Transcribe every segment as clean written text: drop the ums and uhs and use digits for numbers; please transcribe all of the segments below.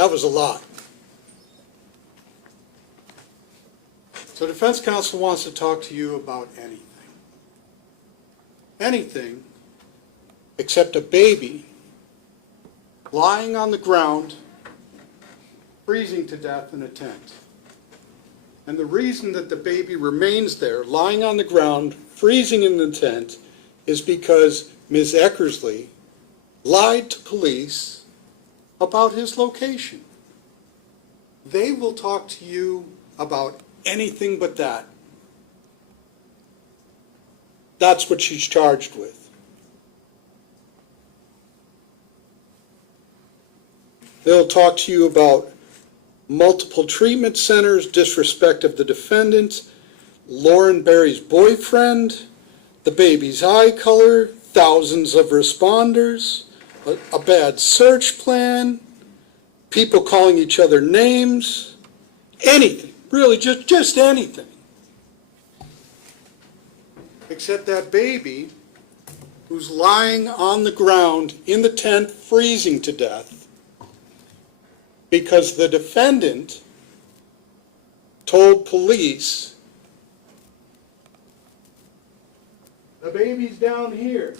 That was a lot. So defense counsel wants to talk to you about anything. Anything except a baby lying on the ground, freezing to death in a tent. And the reason that the baby remains there, lying on the ground, freezing in the tent, is because Ms. Eckersley lied to police about his location. They will talk to you about anything but that. That's what she's charged with. They'll talk to you about multiple treatment centers, disrespect of the defendant, Lauren Berry's boyfriend, the baby's eye color, thousands of responders, a bad search plan, people calling each other names, anything, really just anything. Except that baby who's lying on the ground in the tent freezing to death because the defendant told police, the baby's down here,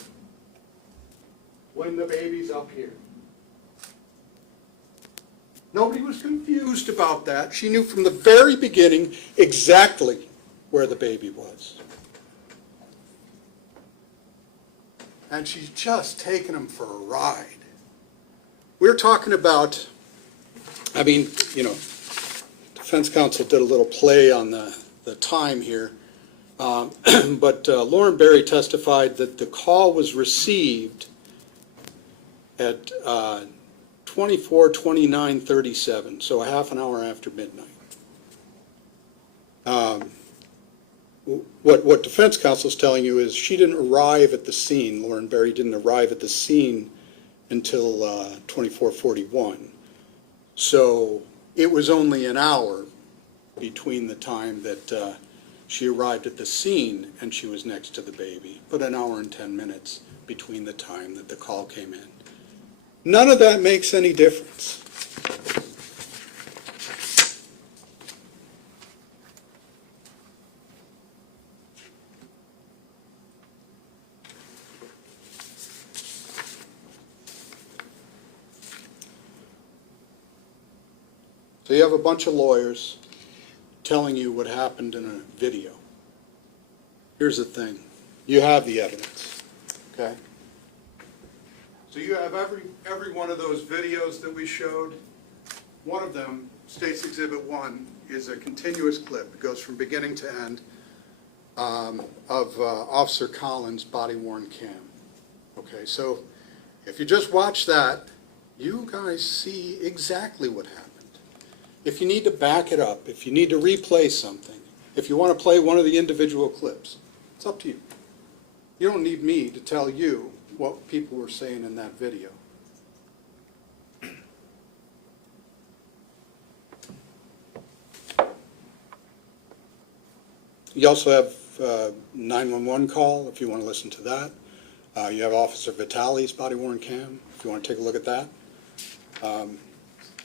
when the baby's up here. Nobody was confused about that. She knew from the very beginning exactly where the baby was. And she's just taking him for a ride. We're talking about, I mean, you know, defense counsel did a little play on the time here, but Lauren Berry testified that the call was received at 24:29:37, so a half an hour after midnight. What defense counsel is telling you is she didn't arrive at the scene. Lauren Berry didn't arrive at the scene until 24:41. So it was only an hour between the time that she arrived at the scene and she was next to the baby, but an hour and 10 minutes between the time that the call came in. None of that makes any difference. So you have a bunch of lawyers telling you what happened in a video. Here's the thing. You have the evidence, okay? So you have every one of those videos that we showed. One of them, State's Exhibit 1, is a continuous clip. It goes from beginning to end of Officer Collins' body-worn cam. Okay, so if you just watch that, you guys see exactly what happened. If you need to back it up, if you need to replay something, if you want to play one of the individual clips, it's up to you. You don't need me to tell you what people were saying in that video. You also have 911 call if you want to listen to that. You have Officer Vitale's body-worn cam if you want to take a look at that.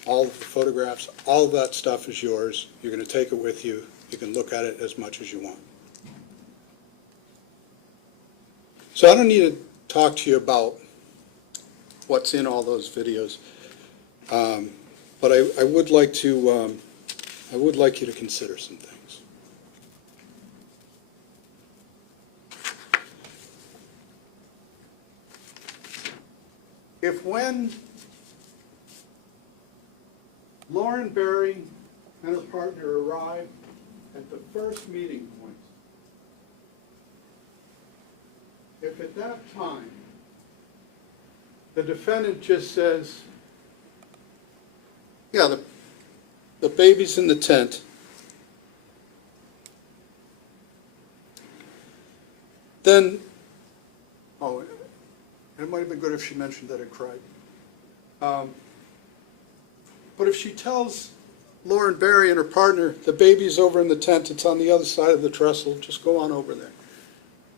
All of the photographs, all of that stuff is yours. You're going to take it with you. You can look at it as much as you want. So I don't need to talk to you about what's in all those videos, but I would like you to consider some things. If when Lauren Berry and her partner arrived at the first meeting point, if at that time the defendant just says, yeah, the baby's in the tent, then, oh, it might have been good if she mentioned that it cried. But if she tells Lauren Berry and her partner, the baby's over in the tent, it's on the other side of the trestle, just go on over there.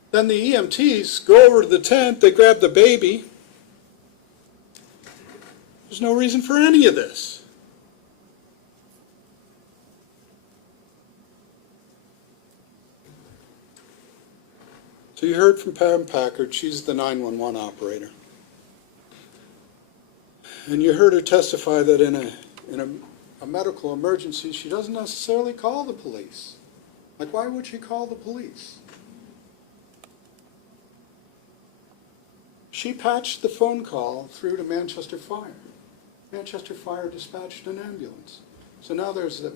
Then the EMTs go over to the tent, they grab the baby. There's no reason for any of this. So you heard from Pam Packard, she's the 911 operator. And you heard her testify that in a medical emergency, she doesn't necessarily call the police. Like, why would she call the police? She patched the phone call through to Manchester Fire. Manchester Fire dispatched an ambulance. So now there's a,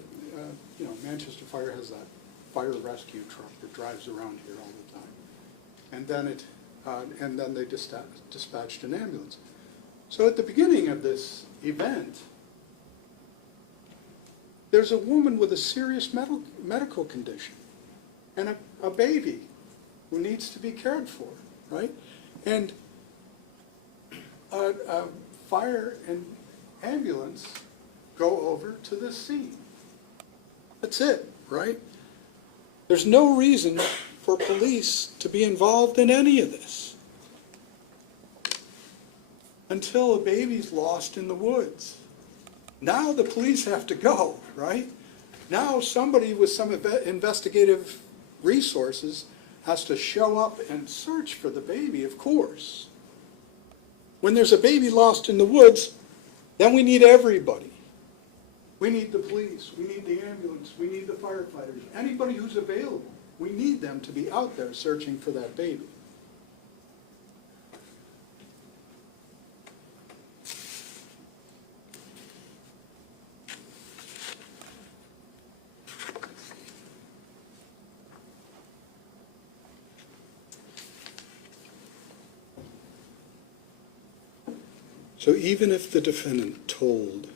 Manchester Fire has that fire rescue truck that drives around here all the time. And then they dispatched an ambulance. So at the beginning of this event, there's a woman with a serious medical condition and a baby who needs to be cared for, right? And a fire and ambulance go over to this scene. That's it, right? There's no reason for police to be involved in any of this until a baby's lost in the woods. Now the police have to go, right? Now somebody with some investigative resources has to show up and search for the baby, of course. When there's a baby lost in the woods, then we need everybody. We need the police, we need the ambulance, we need the firefighters, anybody who's available. We need them to be out there searching for that baby. So even if the defendant told,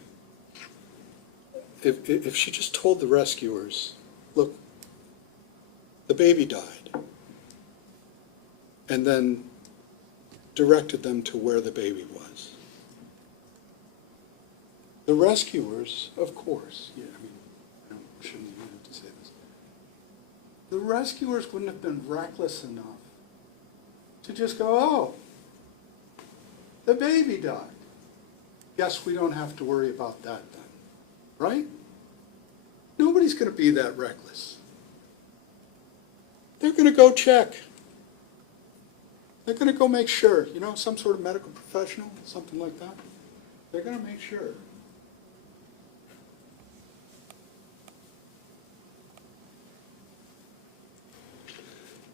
if she just told the rescuers, look, the baby died, and then directed them to where the baby was, the rescuers, of course, I shouldn't even have to say this, the rescuers wouldn't have been reckless enough to just go, oh, the baby died. Guess we don't have to worry about that then, right? Nobody's going to be that reckless. They're going to go check. They're going to go make sure, some sort of medical professional, something like that. They're going to make sure.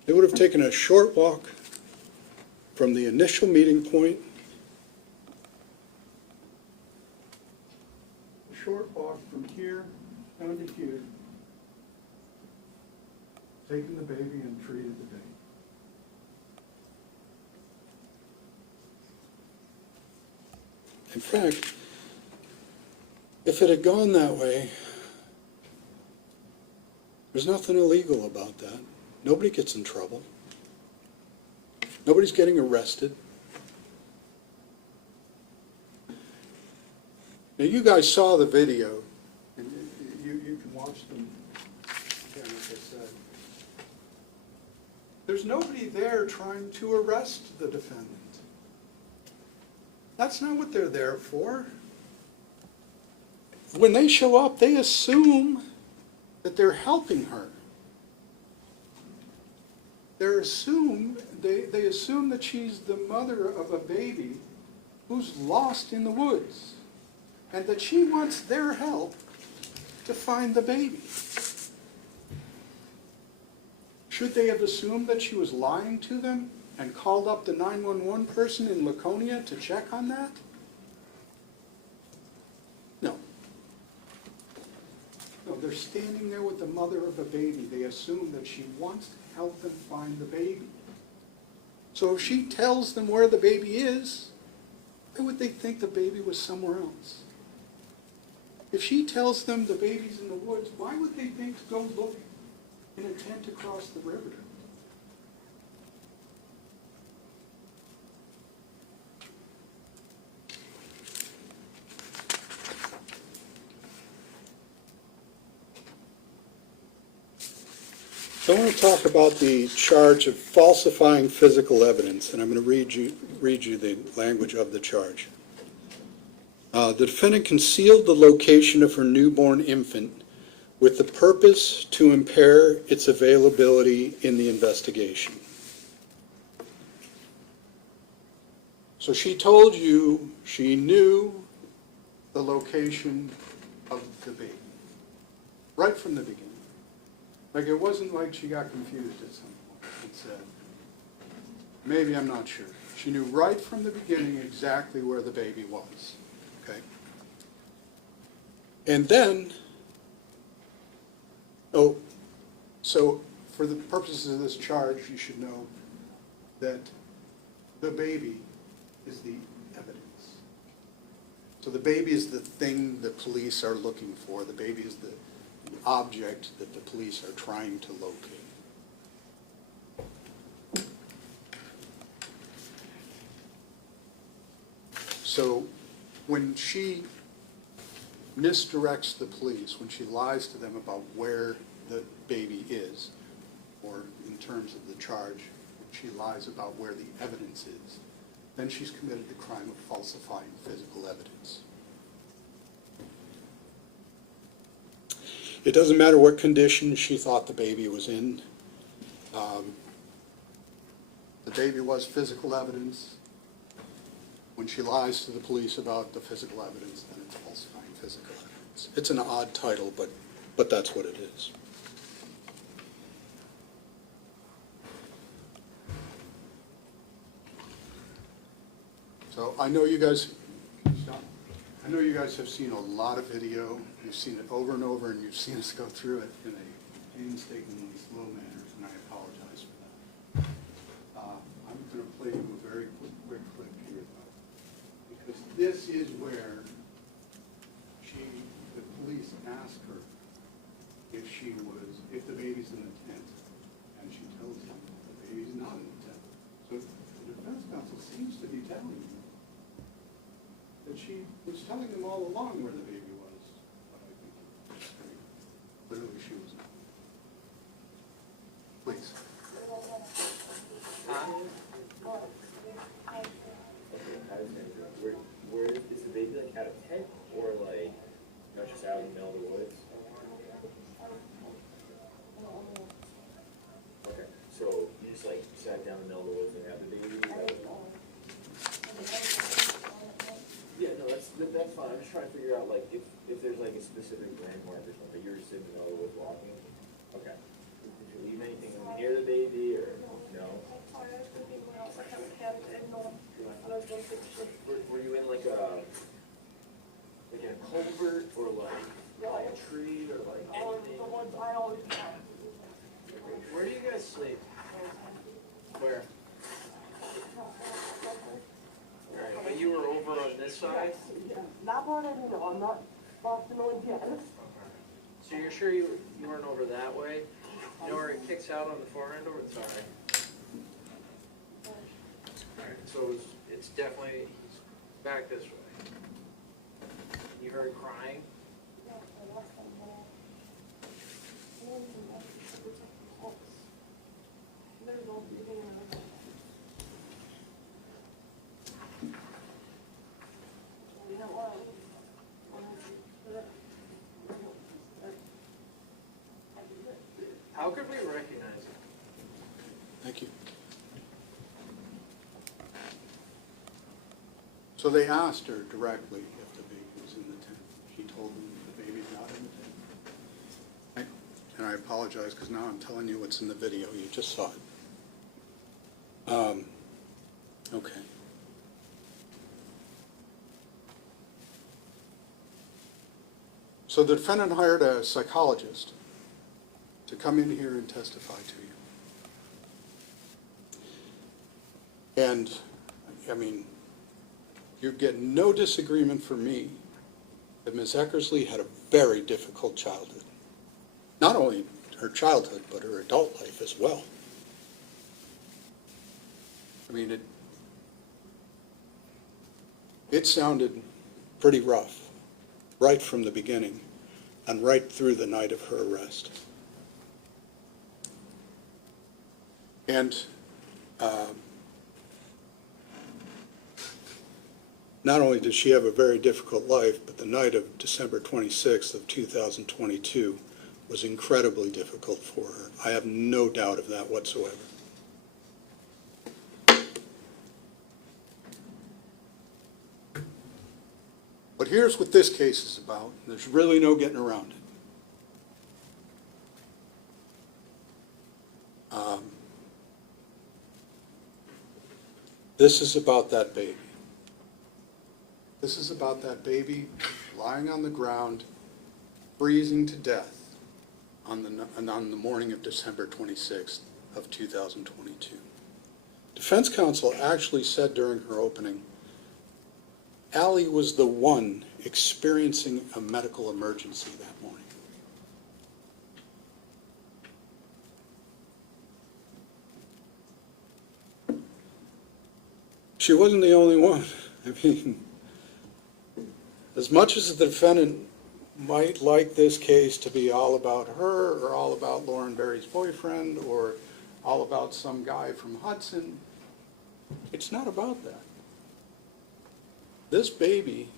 They would have taken a short walk from the initial meeting point, a short walk from here down to here, taken the baby and treated the baby. In fact, if it had gone that way, there's nothing illegal about that. Nobody gets in trouble. Nobody's getting arrested. Now, you guys saw the video, and you can watch them again, like I said. There's nobody there trying to arrest the defendant. That's not what they're there for. When they show up, they assume that they're helping her. They assume that she's the mother of a baby who's lost in the woods, and that she wants their help to find the baby. Should they have assumed that she was lying to them and called up the 911 person in Laconia to check on that? No. No, they're standing there with the mother of a baby. They assume that she wants to help them find the baby. So if she tells them where the baby is, why would they think the baby was somewhere else? If she tells them the baby's in the woods, why would they think to go look in a tent across the river? So I want to talk about the charge of falsifying physical evidence, and I'm going to read you the language of the charge. The defendant concealed the location of her newborn infant with the purpose to impair its availability in the investigation. So she told you she knew the location of the baby, right from the beginning. Like, it wasn't like she got confused at some point and said, maybe, I'm not sure. She knew right from the beginning exactly where the baby was, okay? And then, so for the purposes of this charge, you should know that the baby is the evidence. So the baby is the thing the police are looking for. The baby is the object that the police are trying to locate. So when she misdirects the police, when she lies to them about where the baby is, or in terms of the charge, she lies about where the evidence is, then she's committed the crime of falsifying physical evidence. It doesn't matter what condition she thought the baby was in. The baby was physical evidence. When she lies to the police about the physical evidence, then it's falsifying physical evidence. It's an odd title, but that's what it is. So I know you guys have seen a lot of video. You've seen it over and over, and you've seen us go through it in a painstakingly slow manner, and I apologize for that. I'm going to play you a very quick clip here, though, because this is where the police asked her if the baby's in the tent, and she tells them the baby's not in the tent. So the defense counsel seems to be telling you that she was telling them all along where the baby was, but I think clearly she was not. Please. Where is the baby, like at a tent or like not just out in the middle of the woods? Okay, so you just like sat down in the middle of the woods and had the baby? Yeah, no, that's fine. I'm just trying to figure out like if there's like a specific landmark or something. You're just in the middle of the woods walking. Okay. Did you leave anything near the baby or no? Were you in like a culvert or like a tree or like anything? Where do you guys sleep? Where? Alright, but you were over on this side? That part I didn't know. I'm not functional again. So you're sure you weren't over that way? You know where it kicks out on the far end over the side? Alright, so it's definitely back this way. You heard crying? How could we recognize it? Thank you. So they asked her directly if the baby was in the tent. She told them the baby's not in the tent. And I apologize because now I'm telling you what's in the video. You just saw it. Okay. So the defendant hired a psychologist to come in here and testify to you. And, I mean, you get no disagreement from me that Ms. Eckersley had a very difficult childhood. Not only her childhood, but her adult life as well. I mean, it sounded pretty rough right from the beginning and right through the night of her arrest. And not only did she have a very difficult life, but the night of December 26th of 2022 was incredibly difficult for her. I have no doubt of that whatsoever. But here's what this case is about. There's really no getting around it. This is about that baby. This is about that baby lying on the ground, freezing to death on the morning of December 26th of 2022. Defense counsel actually said during her opening, Allie was the one experiencing a medical emergency that morning. She wasn't the only one. I mean, as much as the defendant might like this case to be all about her or all about Lauren Berry's boyfriend or all about some guy from Hudson, it's not about that. This baby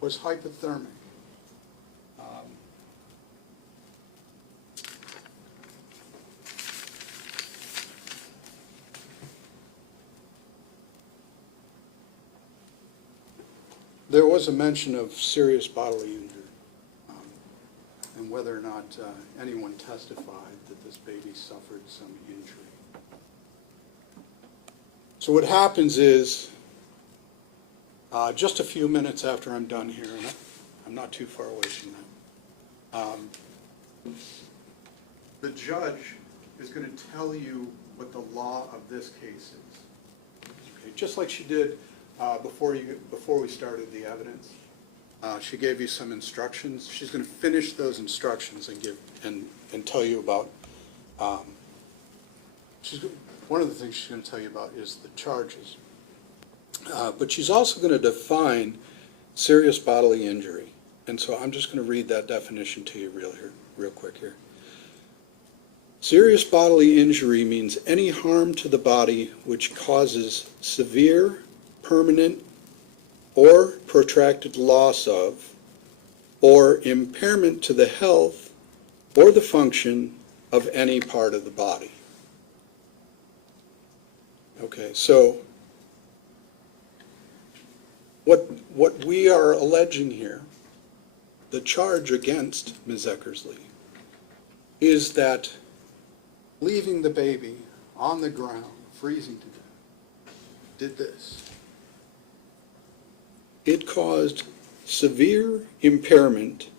was hypothermic. There was a mention of serious bodily injury, and whether or not anyone testified that this baby suffered some injury. So what happens is, just a few minutes after I'm done here, and I'm not too far away from that, the judge is going to tell you what the law of this case is. Okay, just like she did before we started the evidence. She gave you some instructions. She's going to finish those instructions and tell you about. One of the things she's going to tell you about is the charges. But she's also going to define serious bodily injury. And so I'm just going to read that definition to you real quick here. Serious bodily injury means any harm to the body which causes severe, permanent, or protracted loss of, or impairment to the health or the function of any part of the body. Okay, so what we are alleging here, the charge against Ms. Eckersley, is that leaving the baby on the ground, freezing to death, did this. It caused severe impairment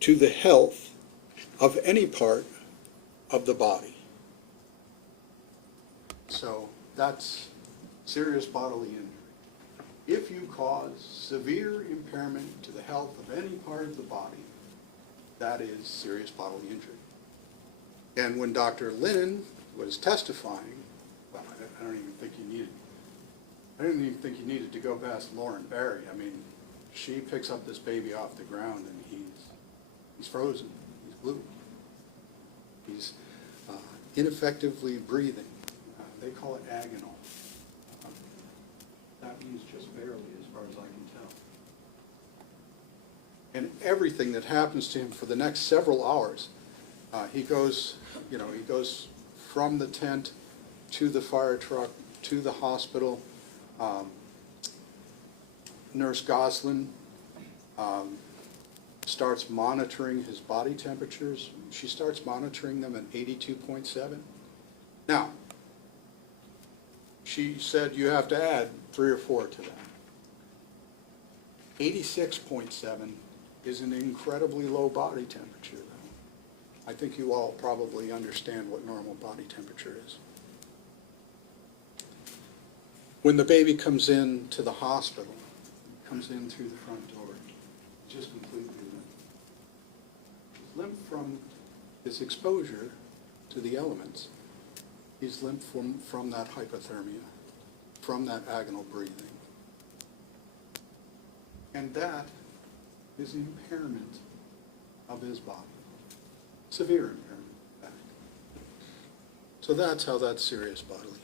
to the health of any part of the body. So that's serious bodily injury. If you cause severe impairment to the health of any part of the body, that is serious bodily injury. And when Dr. Lennon was testifying, well, I don't even think you needed to go past Lauren Berry. I mean, she picks up this baby off the ground and he's frozen, he's blue. He's ineffectively breathing. They call it agonal. That means just barely, as far as I can tell. And everything that happens to him for the next several hours, he goes from the tent to the fire truck to the hospital. Nurse Goslin starts monitoring his body temperatures. She starts monitoring them at 82.7. Now, she said you have to add 3 or 4 to that. 86.7 is an incredibly low body temperature, though. I think you all probably understand what normal body temperature is. When the baby comes in to the hospital, comes in through the front door, just completely limp. He's limp from his exposure to the elements. He's limp from that hypothermia, from that agonal breathing. And that is impairment of his body. Severe impairment, in fact. So that's how that's serious bodily injury.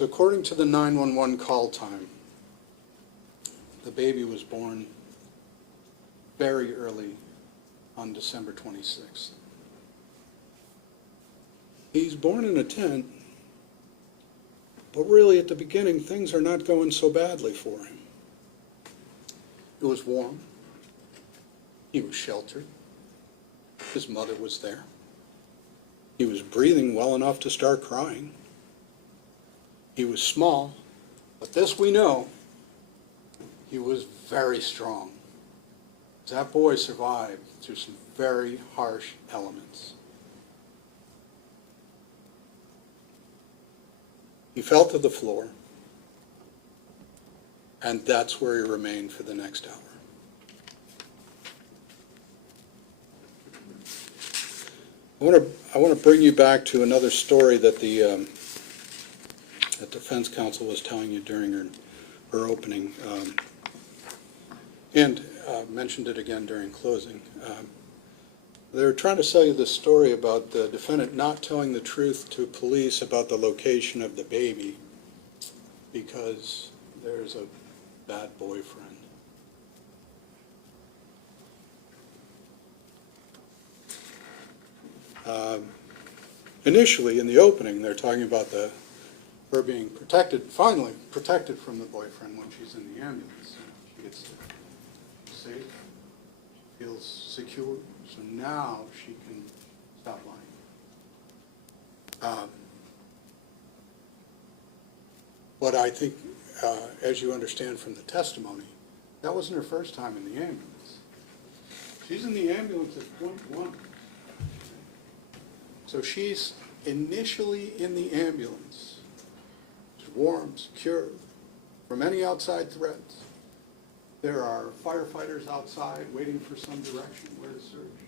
So according to the 911 call time, the baby was born very early on December 26th. He's born in a tent, but really at the beginning things are not going so badly for him. It was warm. He was sheltered. His mother was there. He was breathing well enough to start crying. He was small, but this we know, he was very strong. That boy survived through some very harsh elements. He fell to the floor, and that's where he remained for the next hour. I want to bring you back to another story that the defense counsel was telling you during her opening, and mentioned it again during closing. They were trying to sell you this story about the defendant not telling the truth to police about the location of the baby because there's a bad boyfriend. Initially, in the opening, they're talking about her being protected, finally protected from the boyfriend when she's in the ambulance. She gets safe, she feels secure, so now she can stop lying. But I think, as you understand from the testimony, that wasn't her first time in the ambulance. She's in the ambulance at point 1. So she's initially in the ambulance. She's warm, secure, from any outside threats. There are firefighters outside waiting for some direction where to search.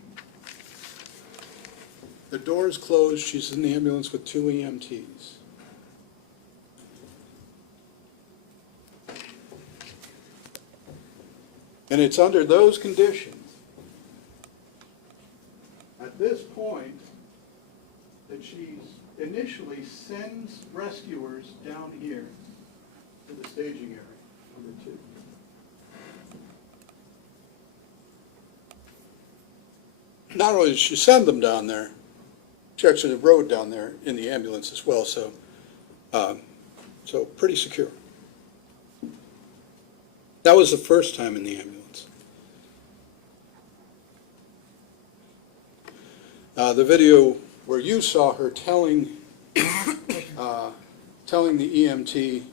The door's closed. She's in the ambulance with 2 EMTs. And it's under those conditions, at this point, that she initially sends rescuers down here to the staging area, number 2. Not only does she send them down there, she actually rode down there in the ambulance as well, so pretty secure. That was the first time in the ambulance. The video where you saw her telling the EMT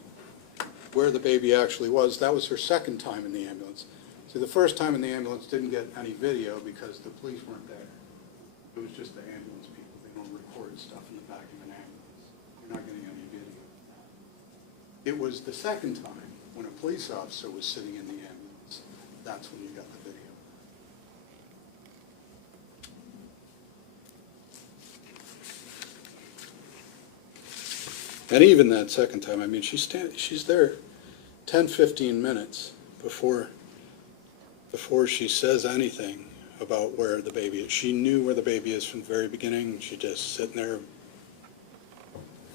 where the baby actually was, that was her second time in the ambulance. So the first time in the ambulance didn't get any video because the police weren't there. It was just the ambulance people. They don't record stuff in the back of an ambulance. You're not getting any video. It was the second time when a police officer was sitting in the ambulance. That's when you got the video. And even that second time, I mean, she's there 10, 15 minutes before she says anything about where the baby is. She knew where the baby is from the very beginning. She's just sitting there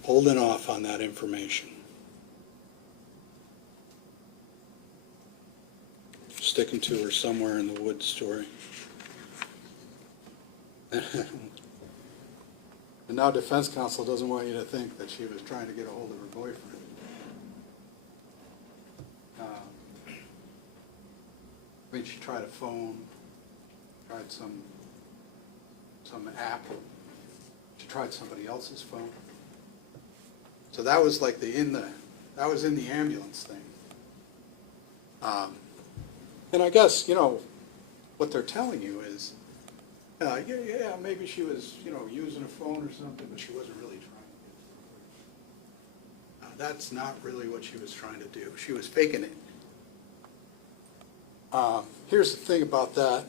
holding off on that information. Sticking to her somewhere in the woods story. And now defense counsel doesn't want you to think that she was trying to get a hold of her boyfriend. I mean, she tried a phone, tried some app. She tried somebody else's phone. So that was like that was in the ambulance thing. And I guess, what they're telling you is, yeah, maybe she was, using a phone or something, but she wasn't really trying to. That's not really what she was trying to do. She was faking it. Here's the thing about that.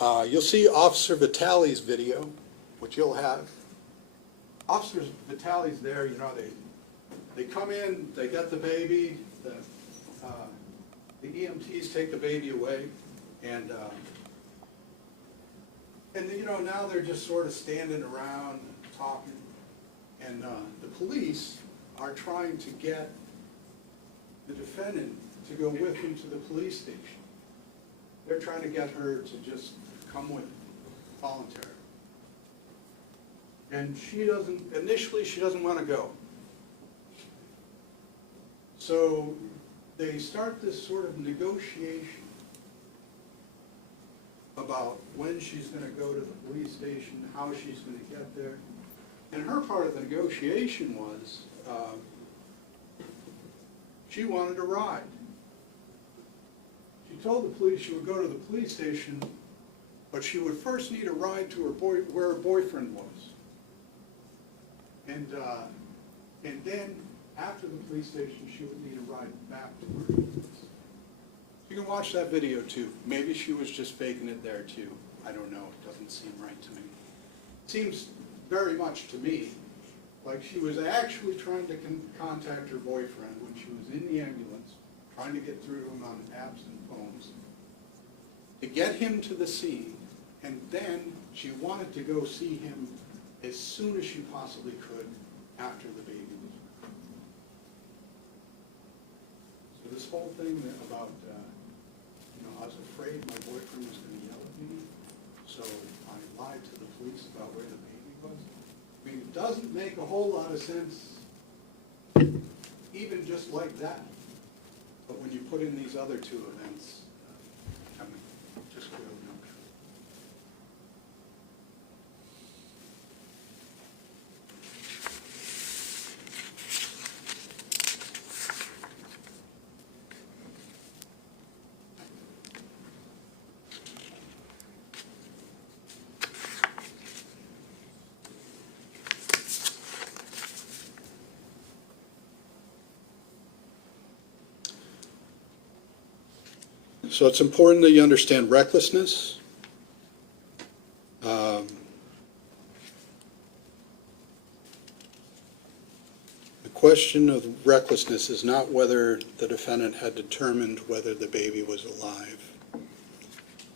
You'll see Officer Vitale's video, which you'll have. Officer Vitale's there, they come in, they get the baby, the EMTs take the baby away, and now they're just sort of standing around talking, and the police are trying to get the defendant to go with him to the police station. They're trying to get her to just come with voluntarily. And she doesn't, initially she doesn't want to go. So they start this sort of negotiation about when she's going to go to the police station, how she's going to get there. And her part of the negotiation was she wanted a ride. She told the police she would go to the police station, but she would first need a ride to where her boyfriend was. And then, after the police station, she would need a ride back to where he was. You can watch that video too. Maybe she was just faking it there too. I don't know. It doesn't seem right to me. It seems very much to me like she was actually trying to contact her boyfriend when she was in the ambulance, trying to get through to him on absent phones, to get him to the scene, and then she wanted to go see him as soon as she possibly could after the baby was born. So this whole thing about, I was afraid my boyfriend was going to yell at me, so I lied to the police about where the baby was. I mean, it doesn't make a whole lot of sense, even just like that. But when you put in these other two events, I mean, just go no. So it's important that you understand recklessness. The question of recklessness is not whether the defendant had determined whether the baby was alive.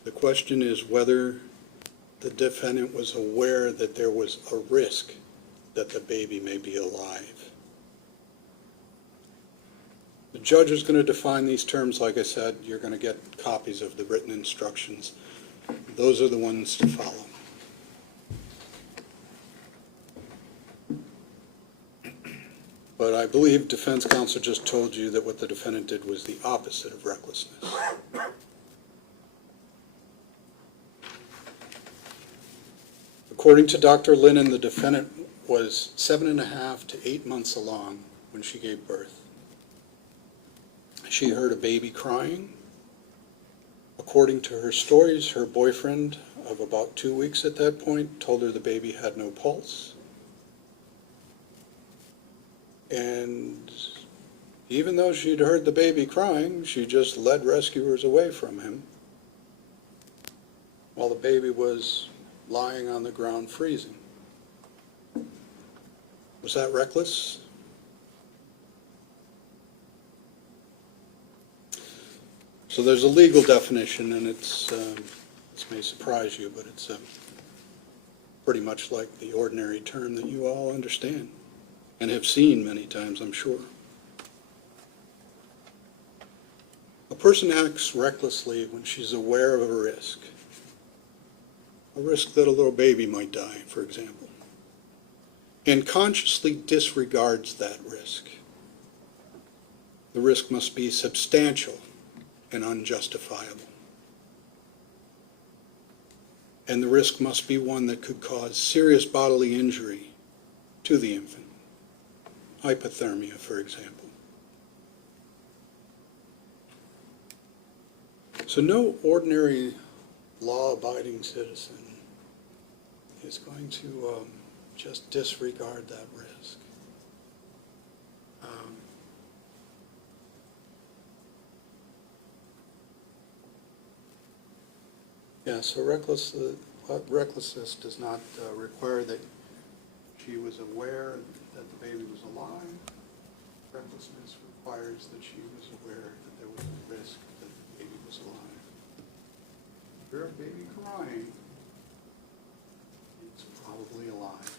The question is whether the defendant was aware that there was a risk that the baby may be alive. The judge is going to define these terms. Like I said, you're going to get copies of the written instructions. Those are the ones to follow. But I believe defense counsel just told you that what the defendant did was the opposite of recklessness. According to Dr. Lennon, the defendant was 7.5 to 8 months along when she gave birth. She heard a baby crying. According to her stories, her boyfriend of about 2 weeks at that point told her the baby had no pulse. And even though she'd heard the baby crying, she just led rescuers away from him while the baby was lying on the ground freezing. Was that reckless? So there's a legal definition, and this may surprise you, but it's pretty much like the ordinary term that you all understand and have seen many times, I'm sure. A person acts recklessly when she's aware of a risk that a little baby might die, for example, and consciously disregards that risk. The risk must be substantial and unjustifiable. And the risk must be one that could cause serious bodily injury to the infant. Hypothermia, for example. So no ordinary law-abiding citizen is going to just disregard that risk. Yeah, so recklessness does not require that she was aware that the baby was alive. Recklessness requires that she was aware that there was a risk that the baby was alive. If you're a baby crying, it's probably alive.